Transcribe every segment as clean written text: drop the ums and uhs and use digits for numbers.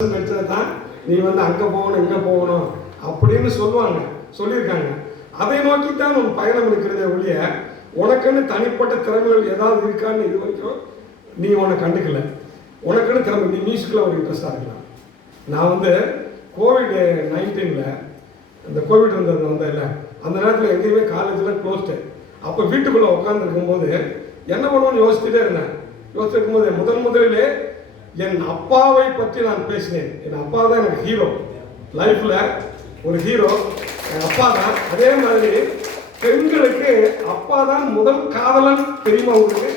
தான் நீ வந்து அங்கே போகணும் இங்கே போகணும் அப்படின்னு சொல்லியிருக்காங்க. அதை நோக்கி தான் உன் பயணம் இருக்கிறதே ஒழிய உனக்குன்னு தனிப்பட்ட திறமைகள் ஏதாவது இருக்கான்னு இது வரைக்கும் நீ உன்னை கண்டுக்கல. உனக்குன்னு திறமை, நீ மியூசிக்கில் ஒரு இன்ட்ரெஸ்டாக இருக்கலாம். நான் வந்து COVID-19 இந்த கோவிட் வந்தது இல்லை, அந்த நேரத்தில் எங்கேயுமே காலேஜில் க்ளோஸ்டு. அப்போ வீட்டுக்குள்ளே உட்காந்துருக்கும்போது என்ன பண்ணுவோன்னு யோசிச்சுட்டே இருந்தேன். யோசிச்சிருக்கும்போது முதலிலே என் அப்பாவை பற்றி நான் பேசினேன். என் அப்பா தான் எனக்கு ஹீரோ, லைஃப்பில் ஒரு ஹீரோ என் அப்பா தான். அதே மாதிரி பெண்களுக்கு அப்பா தான் முதல் காதலன். தெரியுமா உங்களுக்கு?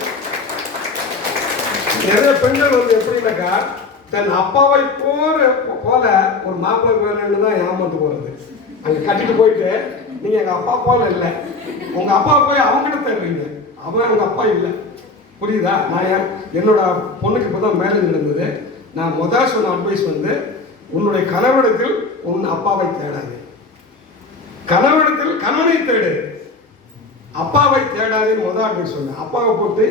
நிறைய பெண்கள் வந்து எப்படின்னாக்கா தன் அப்பாவை போல ஒரு மாப்பிள்ளை வேணும்னு தான் ஏமாந்து போகிறது. அங்கே கட்டிட்டு போயிட்டு நீங்கள் எங்கள் அப்பா போல இல்லை, உங்கள் அப்பா போய் அவங்ககிட்ட தேடுறீங்க, அவன் அவங்க அப்பா இல்லை. புரியுதா? நான் என்னோட பொண்ணுக்கு இப்போ தான் மேரேஜ் நடந்தது. நான் முதல் சொன்ன அட்வைஸ் வந்து உன்னுடைய கணவனிடத்தில் உன் அப்பாவை தேடாது, கணவனிடத்தில் கணவனை தேடு, அப்பாவை தேடாதுன்னு முதல் அட்வைஸ் சொன்னேன். அப்பாவை போட்டு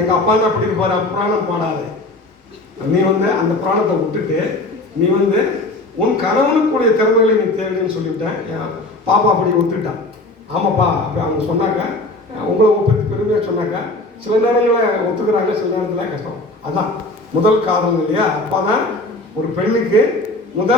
எங்கள் அப்பா தான் அப்படி போகிற புராணம் பாடாது. நீ வந்து அந்த புராணத்தை விட்டுட்டு நீ வந்து உன் கணவனுக்குரிய திறமைகளை நீ தேடுன்னு சொல்லிவிட்டேன். என் பாப்பா அப்படி ஒத்துக்கிட்டான். ஆமாப்பா அப்படி அவங்க சொன்னாங்க, உங்களை பற்றி பெருமையாக சொன்னாங்க. சில நேரங்களில் ஒத்துக்கிறாங்க, சில நேரத்தில் கஷ்டம். அதான் முதல் காதல் இல்லையா? அப்பா தான் ஒரு பெண்ணுக்கு முதல்